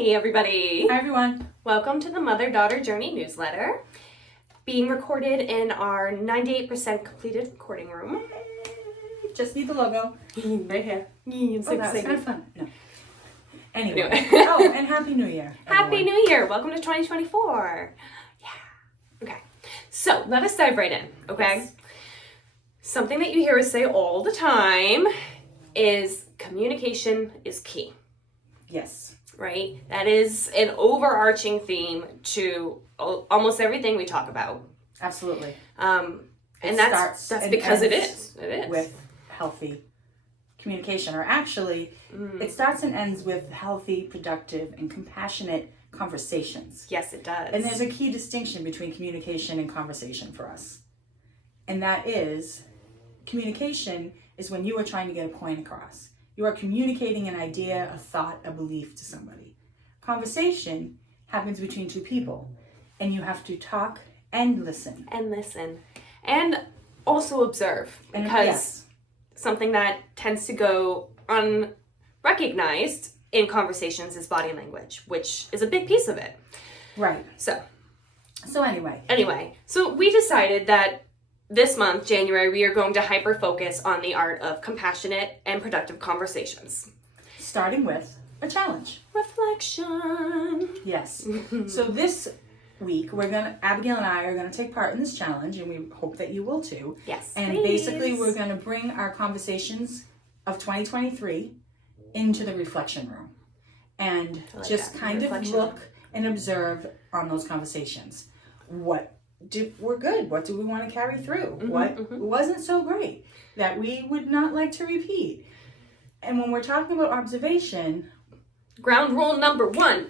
Hi, everybody. Hi, everyone. Welcome to the Mother-Daughter Journey newsletter, being recorded in our 98% completed recording room. Just need the logo right here. I'm so That's excited. kind of fun. No. Anyway. Anyway. Oh, and Happy New Year. Happy everyone. New Year. Welcome to 2024. Yeah. Okay. So let us dive right in, okay? Yes. Something that you hear us say all the time is communication is key. Yes. Right? That is an overarching theme to almost everything we talk about. Absolutely. And It that's starts and because it ends is. It is. with healthy communication, or actually, it starts and ends with healthy, productive, and compassionate conversations. Yes, it does. And there's a key distinction between communication and conversation for us. And that is, communication is when you are trying to get a point across. You are communicating an idea, a thought, a belief to somebody. Conversation happens between two people, and you have to talk and listen. And listen. And also observe. And Because yes. something that tends to go unrecognized in conversations is body language, which is a big piece of it. Right. So Anyway, so we decided that this month, January, we are going to hyper-focus on the art of compassionate and productive conversations. starting with a challenge. Reflection. Yes. So this week, Abigail and I are gonna take part in this challenge, and we hope that you will too. Yes, And please. basically, we're gonna bring our conversations of 2023 into the reflection room, and I like just that. kind of Reflection. look and observe on those conversations. We're good. What do we want to carry through? What wasn't so great that we would not like to repeat? And when we're talking about observation, Ground rule number 1.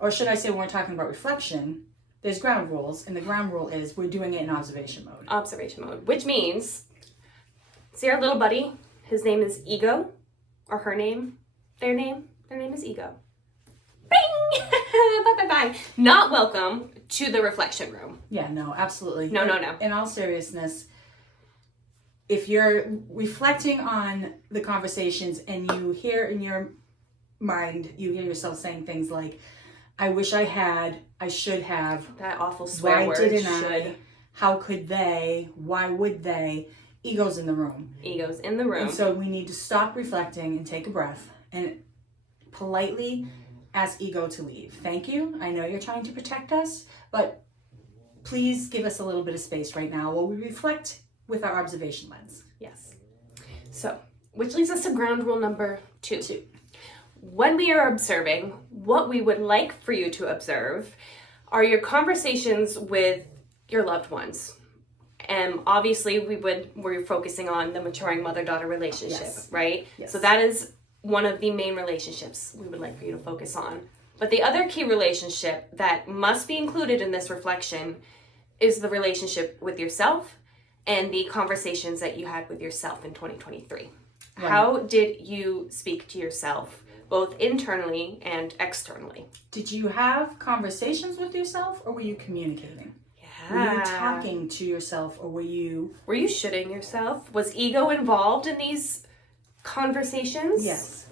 or should I say when we're talking about reflection, there's ground rules, and the ground rule is we're doing it in observation mode. Observation mode, which means, see our little buddy, his name is Ego, or her name, their name is Ego. Bing! Bye. Not welcome to the reflection room. Yeah, no, absolutely. No. In all seriousness, if you're reflecting on the conversations and you hear in your mind, you hear yourself saying things like, I wish I had, I should have, That awful swear why word, didn't should. I, how could they, why would they, ego's in the room. Ego's in the room. And so we need to stop reflecting and take a breath and politely ask ego to leave. Thank you. I know you're trying to protect us, but please give us a little bit of space right now while we reflect with our observation lens. Yes. So, which leads us to ground rule number 2. When we are observing, what we would like for you to observe are your conversations with your loved ones. And obviously we're focusing on the maturing mother-daughter relationship, Yes. right? Yes. So that is one of the main relationships we would like for you to focus on. But the other key relationship that must be included in this reflection is the relationship with yourself and the conversations that you had with yourself in 2023. Right. How did you speak to yourself, both internally and externally? Did you have conversations with yourself, or were you communicating? Yeah. Were you talking to yourself, or were you shitting yourself? Was ego involved in these conversations? Yes.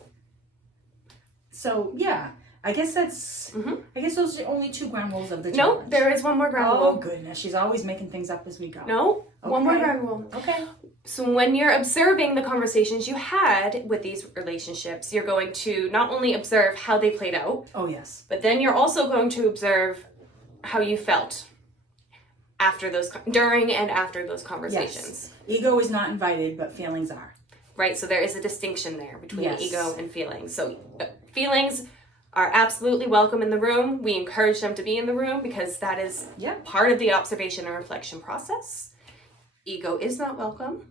So yeah, I guess those are the only 2 ground rules of the challenge. No, there is one more ground Oh rule. goodness, she's always making things up as we go. No, one more Okay. ground rule. Okay. So when you're observing the conversations you had with these relationships, you're going to not only observe how they played out, Oh yes. but then you're also going to observe how you felt during and after those conversations. Yes. Ego is not invited, but feelings are. Right? So there is a distinction there between Yes. ego and feelings. So feelings are absolutely welcome in the room. We encourage them to be in the room because that is part of the observation and reflection process. Ego is not welcome.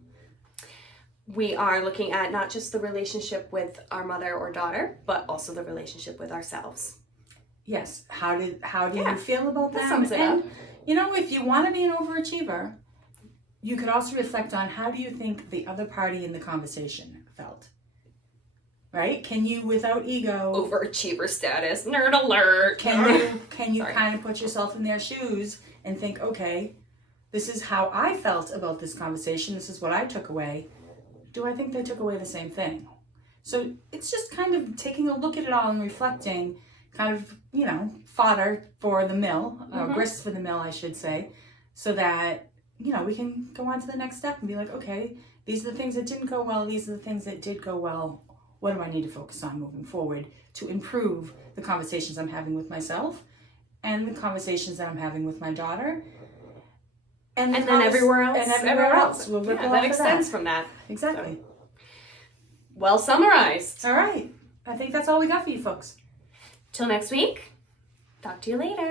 We are looking at not just the relationship with our mother or daughter, but also the relationship with ourselves. Yes. How do you feel about That that? sums it And up. if you want to be an overachiever, you could also reflect on how do you think the other party in the conversation felt. Right? Can you, without ego, Overachiever status. Nerd alert. can you Sorry. kind of put yourself in their shoes and think, okay, this is how I felt about this conversation. This is what I took away. Do I think they took away the same thing? So it's just kind of taking a look at it all and reflecting, kind of, fodder for the mill, grist for the mill, I should say, so that, we can go on to the next step and be like, okay, these are the things that didn't go well. These are the things that did go well. What do I need to focus on moving forward to improve the conversations I'm having with myself and the conversations that I'm having with my daughter? And then everywhere else. And everywhere else. We'll ripple that off extends of from that. Exactly. So, well summarized. All right. I think that's all we got for you folks. Till next week. Talk to you later.